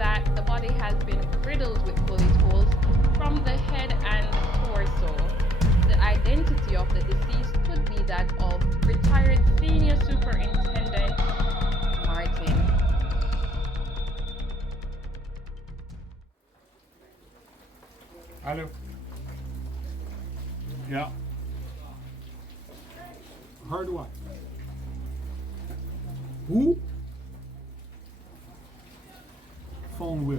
that the body has been riddled with bullet holes from the head and torso. The identity of the deceased could be that of retired Senior Superintendent Martin. Hello. Yeah. Heard what? Who? Phone where?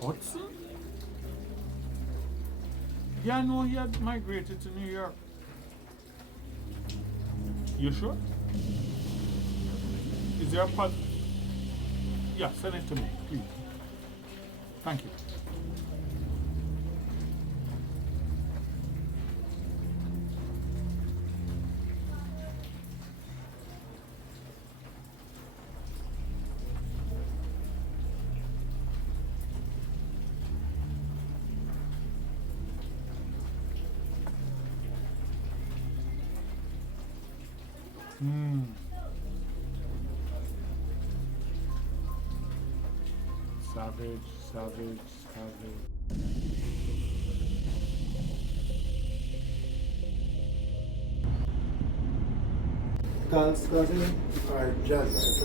Hudson? Yeah, no, he had migrated to New York. You sure? Is there a pod? Yeah, send it to me, please. Thank you. Savage, savage, savage. Carl's cousin? Jazz.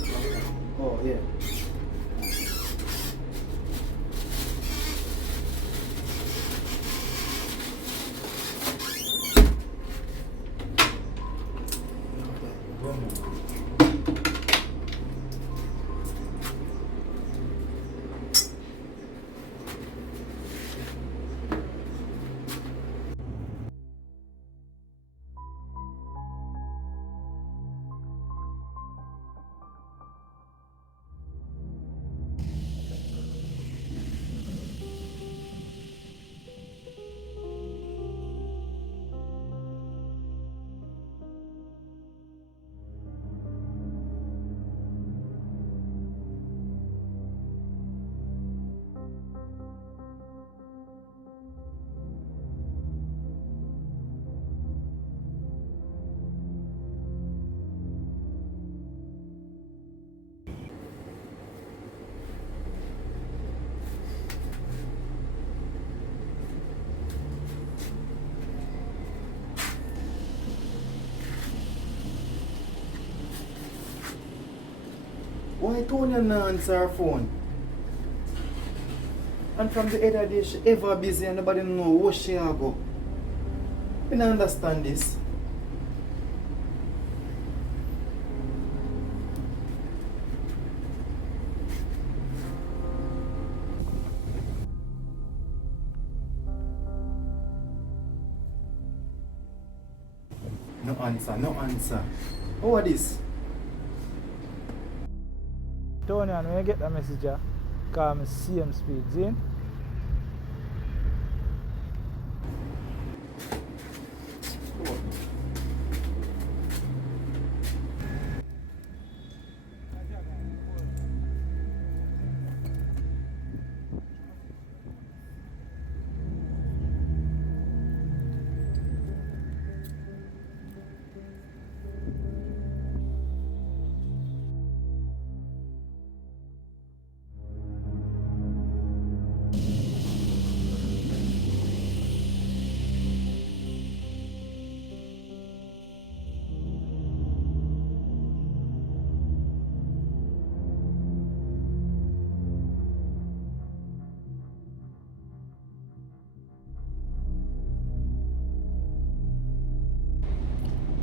Oh, yeah. Why Tonya not answer her phone? And from the other day she ever busy and nobody know where she a go. I don't understand this. No answer, no answer. How are this? Tony, when you get the message, call me same speed, Zane.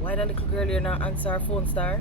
Why the little girl you not answer her phone, Star?